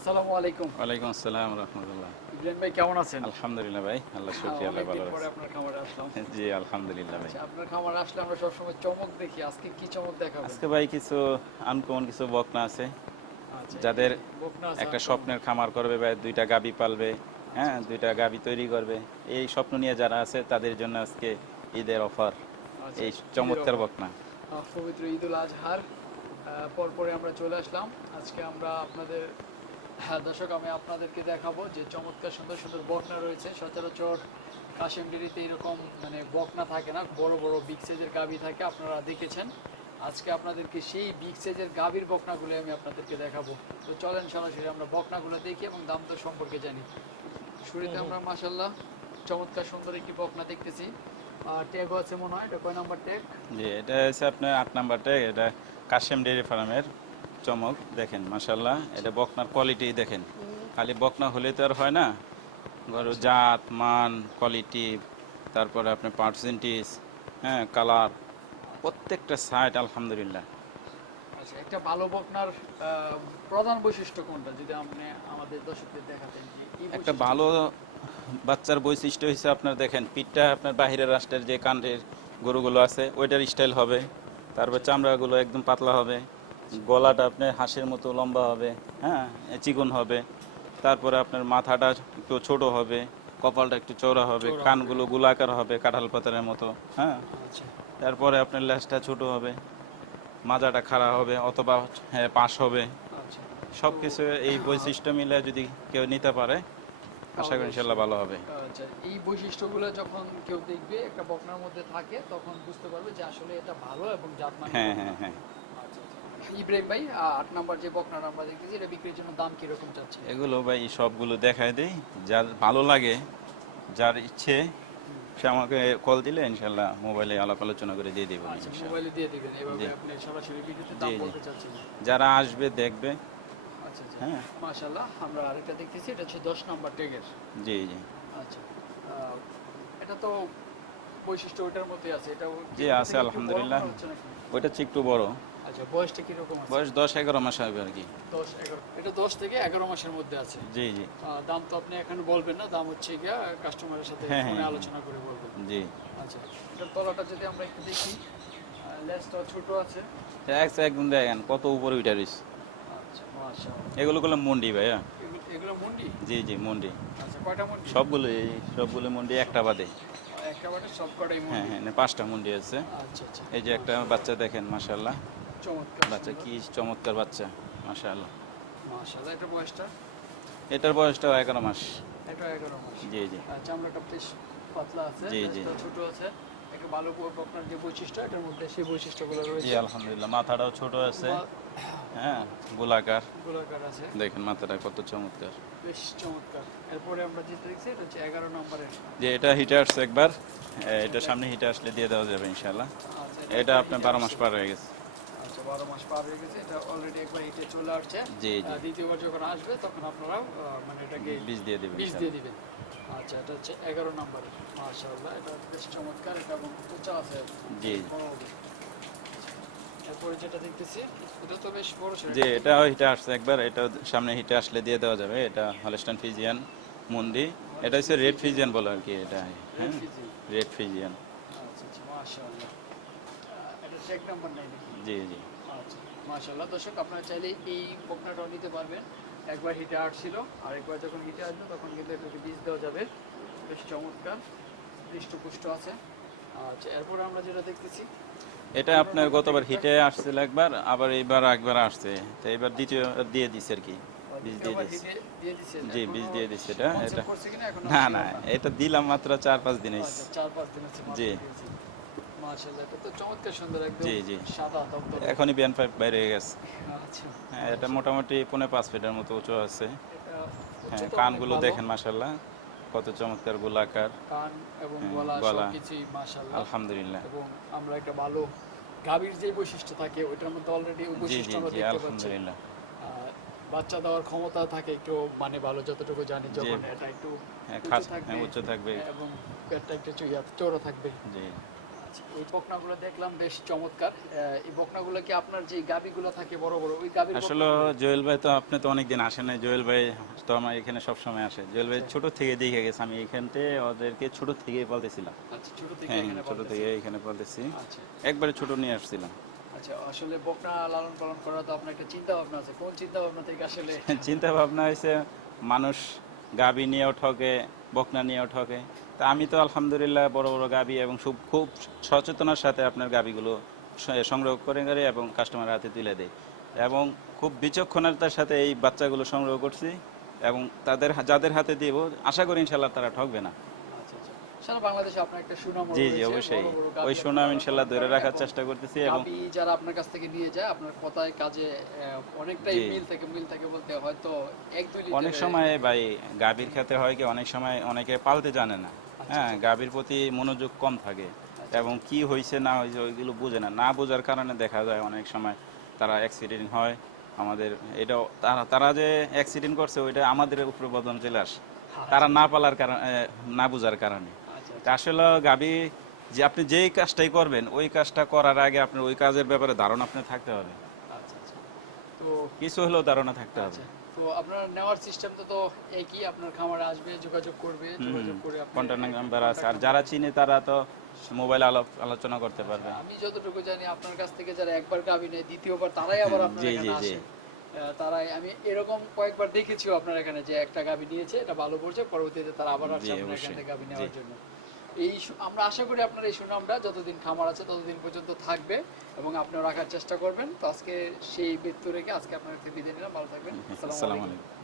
আসসালামু আলাইকুম। ওয়ালাইকুম আসসালাম রহমতুল্লাহ। ইব্রাহিম ভাই কেমন আছেন? আলহামদুলিল্লাহ ভাই, আল্লাহ হ্যাঁ, শুকরিয়া, আল্লাহ অনেকদিন ভালো পরে রাখছে। আপনার খামারে আসলাম। জি আলহামদুলিল্লাহ ভাই। আচ্ছা, আপনার খামারে আসলে আমরা সবসময় চমক দেখি। আজকে কি চমক দেখাবেন? আজকে ভাই কিছু আনকমন কিছু বকনা আছে, আচ্ছা, যাদের বকনা আছে একটা আনকমন। স্বপ্নের খামার করবে বা দুইটা গাবি পালবে। আচ্ছা, হ্যাঁ, আচ্ছা, দুইটা গাবি তৈরি করবে। এই স্বপ্ন নিয়ে যারা আছে তাদের জন্য আজকে ঈদের অফার, আচ্ছা, এই ঈদের চমৎকার অফার। বকনা। পবিত্র ঈদুল আজহার পরপরে আমরা চলে আসলাম। আজকে আমরা আপনাদের দর্শক আমি আপনাদেরকে দেখাবো যে চমৎকার সুন্দর সুন্দর বকনা রয়েছে। সচরাচর কাশেম ডেইরিতে এরকম মানে বকনা থাকে না, বড় বড় বিগ সাইজের গাভী থাকে, আপনারা দেখেছেন। আজকে আপনাদেরকে সেই বিগ সাইজের গাভীর বকনাগুলো আমি আপনাদেরকে দেখাবো। তো চলেন সরাসরি আমরা বকনাগুলো দেখি এবং দাম দর সম্পর্কে জানি। শুরুতে আমরা মাশাআল্লাহ চমৎকার সুন্দর একটি বকনা দেখতেছি। আর ট্যাগও আছে মনে হয়, এটা কয় নাম্বার ট্যাগ? জি, এটা হচ্ছে আপনার 8 নাম্বারটা। এটা কাশেম ডেইরি ফার্মের চমক দেখেন মাশাল্লাহ। এটা বকনার কোয়ালিটি দেখেন, খালি বকনা হলে তো আর হয় না, গরুর জাত মান কোয়ালিটি, তারপরে আপনার পার্সেন্টেজ, হ্যাঁ কালার, প্রত্যেকটা সাইড আলহামদুলিল্লাহ। আচ্ছা, একটা ভালো বকনার প্রধান বৈশিষ্ট্য কোনটা যদি আপনি আমাদের দর্শকদের দেখাতেন যে এই একটা বৈশিষ্ট্য। ভালো বাচ্চার বৈশিষ্ট্য হিসেবে আপনার দেখেন পিঠটা আপনার বাহিরের রাষ্ট্রের যে কান্ডের গরুগুলো আছে ওইটার স্টাইল হবে। তারপর চামড়াগুলো একদম পাতলা হবে, গলাটা আপনার হাঁসের মতো লম্বা হবে, হ্যাঁ চিকন হবে। তারপরে আপনার মাথাটা একটু ছোট হবে, কপালটা একটু চওড়া হবে, চওড়া হবে। কানগুলো গোলাকার হবে কাঁঠাল পাতারের মতো, হ্যাঁ। আচ্ছা, তারপরে আপনার লেজটা ছোট হবে, মাজাটা খাড়া হবে অথবা হ্যাঁ পাশ হবে। আচ্ছা। সব তো কিছু এই বৈশিষ্ট্য মিলে যদি কেউ নিতে পারে আশা করি ইনশাল্লাহ ভালো হবে। আচ্ছা, এই বৈশিষ্ট্যগুলো যখন কেউ দেখবে একটা বকনার মধ্যে থাকে তখন বুঝতে পারবে যে আসলে এটা ভালো এবং জাতমান হ্যাঁ বকনা। হ্যাঁ হ্যাঁ, আচ্ছা, আচ্ছা। ইব্রাহিম ভাই 8 নাম্বার যে বকনাটা আমরা দেখতেছি এটা বিক্রির জন্য দাম কিরকম চাচ্ছেন? এগুলো ভাই সবগুলো দেখায় দেই, যার ভালো লাগে, যার ইচ্ছে সে আমাকে কল দিলে ইনশাল্লাহ মোবাইলে আলাপ আলোচনা করে দিয়ে দেবো আচ্ছা, ইনশাল্লাহ। মোবাইলে দিয়ে দিবেন, এভাবে জি আপনি সরাসরি ভিডিওতে জি দাম জি, বলতে চাচ্ছেন না। যারা আসবে দেখবে। আচ্ছা, আচ্ছা। হ্যাঁ মাশাআল্লাহ, আমরা আরেকটা দেখতেছি, এটা হচ্ছে 10 নাম্বার ট্যাগের। জি জি আচ্ছা। এটা তো বৈশিষ্ট্য ওটার মধ্যে আছে। এটাও কি জি ওটা আছে থেকে একটু বড় আলহামদুলিল্লাহ। মনে হচ্ছে নাকি? ওইটা হচ্ছে একটু বড়, আচ্ছা, বয়সটা কিরকম আছে? বয়স 10-11 মাস হবে আর কি। 10-11, এটা 10 থেকে 11 মাসের মধ্যে আছে। জি জি দাম তো আপনি এখন বলবেন না, দাম হচ্ছে গিয়া কাস্টমারের সাথে হ্যাঁ ফোনে হ্যাঁ আলোচনা করে বলবেন। জি। আচ্ছা, এটার তলাটা যদি আমরা একটু দেখি, লেজটা ছোট আছে। একদম দেখেন কত উপরে উঠে রয়েছে। আচ্ছা, মাশাআল্লাহ। এগুলো করলাম মন্ডি ভাইয়া। এগুলো মুন্ডি? জি জি মন্ডি, আচ্ছা, কয়টা মুন্ডি? সবগুলো মন্ডি একটা বাদে। একটা বাটে সব কটাই হ্যাঁ মুন্ডি? হ্যাঁ না, 5টা মন্ডি আছে। আচ্ছা, আচ্ছা। এই যে একটা বাচ্চা দেখেন মাশাআল্লাহ, চমৎকার বাচ্চা সুন্দর। কি চমৎকার বাচ্চা মাশাআল্লাহ। মাশাআল্লাহ, এটা বয়সটা? এটার বয়সটাও 11 মাস। এটা 11 মাস। জি জি চামড়াটা বেশ পাতলা আছে, জি জি লেজটা ছোট আছে। একটা ভালো বকনার যে বৈশিষ্ট্য এটার মধ্যে সেই বৈশিষ্ট্যগুলো জি রয়েছে। আলহামদুলিল্লাহ। মাথাটাও ছোট আছে, মা- হ্যাঁ গোলাকার। গোলাকার আছে, দেখেন মাথাটা কত চমৎকার। বেশ চমৎকার। এরপরে আমরা যেটা দেখছি এটা হচ্ছে 11 নম্বরের। যে এটা হিটে আসছে একবার, এটা সামনে হিটে আসলে দিয়ে দেওয়া যাবে ইনশাআল্লাহ। আচ্ছা, এটা আপনার 12 মাস পার হয়ে গেছে। আচ্ছা, 12 মাস পার হয়ে গেছে, এটা অলরেডি একবার হিটে চলে আসছে। জি জি দ্বিতীয়বার যখন আসবে তখন আপনারা মানে এটাকে বীজ দিয়ে দেবে বীজ দিয়ে দিবেন। আচ্ছা, এটা হচ্ছে 11 নম্বরের। মাশাআল্লাহ, এটা বেশ চমৎকার, এটা এবং উঁচা আছে। জি এরপরে যেটা দেখতেছি এটা তো বেশ বড় সড়ো। জি, এটাও হিটে আসছে একবার, এটা সামনে হিটে আসলে দিয়ে দেওয়া যাবে। এটা হলস্টাইন ফিজিয়ান মন্ডি, এটা হচ্ছে রেড ফিজিয়ান বলে আর কি এটা, হ্যাঁ রেড ফিজিয়ান। আচ্ছা, আচ্ছা, মাশাআল্লাহ। এটা চেক নাম্বার নাই নাকি? জি জি আচ্ছা, মাশাআল্লাহ। দর্শক আপনারা চাইলে এই বকনাটাও নিতে পারবেন। একবার হিটে আসছিল, আর একবার যখন হিটে আসবে তখন কিন্তু এটাকে বীজ দেওয়া যাবে। বেশ চমৎকার, হৃষ্টপুষ্ট আছে। আচ্ছা, এরপরে আমরা যেটা দেখতেছি এটা আপনার গতবার হিটে আসছিল একবার, আবার এইবার একবার আসছে, তো এবার দ্বিতীয় দিয়ে দিচ্ছে আর কি, বীজ দিয়ে আবার দিচ্ছে। হিটে দিয়ে দিচ্ছে। জি বীজ দিয়ে দিচ্ছে। এটা এটা কনসেপ্ট করছে কিনা এখন না না, এটা দিলাম মাত্র 4-5 দিন হয়েছে। আচ্ছা, 4-5 দিন হচ্ছে মাত্র জি দিয়েছি। মাশাআল্লাহ, এটা তো চমৎকার সুন্দর, একদম জি জি সাদা দবদবে। এখনই বিয়ান পাইপ বাইরে হয়ে গেছে। আচ্ছা, হ্যাঁ এটা মোটামুটি 4.5 ফিটের মতো উঁচু আছে। এটা হ্যাঁ উচ্চতা অনেক কানগুলো ভালো। দেখেন মাশাআল্লাহ কত চমৎকার গোলাকার। কান এবং হ্যাঁ, গলা গলা সবকিছুই মাশাআল্লাহ। আলহামদুলিল্লাহ। এবং আমরা একটা ভালো গাভীর যে বৈশিষ্ট্য থাকে ওইটার মধ্যে অলরেডি ওই জি বৈশিষ্ট্য জি আমরা জি দেখতে পাচ্ছি। আলহামদুলিল্লাহ। বাচ্চা দেওয়ার ক্ষমতা থাকে একটু, মানে ভালো যতটুকু জানি, জি যখন এটা একটু হ্যাঁ উঁচু থাকবে হ্যাঁ উচ্চ থাকবে। এবং পেটটা একটু চওড়া থাকবে। জি আচ্ছা, এই বকনাগুলো দেখলাম বেশ চমৎকার। এই বকনাগুলো কি আপনার যে গাবিগুলো থাকে বড় বড় ওই গাবির আসলে জুয়েল ভাই তো আপনি তো অনেকদিন আসেন নাই, জুয়েল ভাই তো আমার এখানে সব সময় আসে। জুয়েল ভাই ছোট থেকে দেখে গেছে, আমি এখানতে ওদেরকে ছোট থেকেই পালতেছিলাম। আচ্ছা, ছোট থেকে হ্যাঁ এখানে ছোট পালতেছেন। থেকে এখানে পালতেছি, আচ্ছা একবারে ছোট নিয়ে আসছিলাম। আচ্ছা, আসলে বকনা লালন পালন করা তো আপনার একটা চিন্তা ভাবনা আছে, কোন চিন্তা ভাবনা থেকে আসলে? চিন্তা ভাবনা হয়েছে মানুষ গাবি নিয়েও ঠকে, বকনা নিয়েও ঠকে। তা আমি তো আলহামদুলিল্লাহ বড় বড় গাবি এবং খুব সচেতনার সাথে আপনার গাবিগুলো সংগ্রহ করে এবং কাস্টমারের হাতে তুলে দেয়, এবং খুব বিচক্ষণতার সাথে এই বাচ্চাগুলো সংগ্রহ করছি, এবং যাদের হাতে দিব আশা করি ইনশাল্লাহ তারা ঠকবে না। আচ্ছা আচ্ছা, সারা বাংলাদেশে আপনার একটা সুনাম জি রয়েছে, জি অবশ্যই, বড় বড় গাভী ওই আপনারা সুনাম লালন ইনশাল্লাহ পালন ধরে করেন রাখার এবং চেষ্টা করতেছি। এবং গাভী যারা আপনার কাছ থেকে নিয়ে যায় আপনার কথায় কাজে অনেকটাই জি। মিল থাকে বলতে হয়তো 1-2 অনেক লিটারে। সময় ভাই গাভীর ক্ষেত্রে হয় কি, অনেক সময় অনেকে পালতে জানে না, হ্যাঁ গাভীর প্রতি মনোযোগ কম থাকে, এবং কি হয়েছে না হয়েছে ওইগুলো বুঝে না বোঝার কারণে দেখা যায় অনেক সময় তারা অ্যাক্সিডেন্ট হয়। আমাদের এটাও তারা যে অ্যাক্সিডেন্ট করছে ওইটা আমাদের উপরে বদনাম চলে আসে, তারা না পালার কারণে, না বোঝার কারণে। আচ্ছা তা আসলে গাভী যে আপনি যেই কাজটাই করবেন ওই কাজটা করার আগে আপনার ওই কাজের ব্যাপারে ধারণা আপনার থাকতে হবে, আচ্ছা আচ্ছা। তো কিছু হলেও ধারণা থাকতে হবে। আচ্ছা, তো আপনার নেওয়ার সিস্টেম তো একই, আপনার খামারে আসবে, যোগাযোগ করবে, যোগাযোগ করে আপনি কন্ট্যাক্ট নাম্বার আছে, আর contact যারা number- চিনে তারা তো মোবাইলে আলোচনা করতে পারবে। আমি যতটুকু জানি আপনার কাছ থেকে যারা একবার গাভী নেয় দ্বিতীয়বার তারাই আবার আপনার জি, এখানে জি, জি। আসে। তারাই আমি এরকম কয়েকবার দেখেছিও আপনার এখানে যে একটা গাভী নিয়েছে, এটা ভালো পড়ছে, পরবর্তীতে তারা আবার আসছে জি, আপনার এখান অবশ্যই। থেকে গাভী জি। নেওয়ার জন্য। আমরা আশা করি আপনার এই সুনামটা যতদিন খামার আছে ততদিন পর্যন্ত থাকবে এবং আপনিও রাখার চেষ্টা করবেন। তো আজকে সেই ব্যক্তি রেখে আজকে আপনার থেকে বিদায় নিলাম, ভালো থাকবেন। আসসালামু আসসালামু আলাইকুম। আলাইকুম।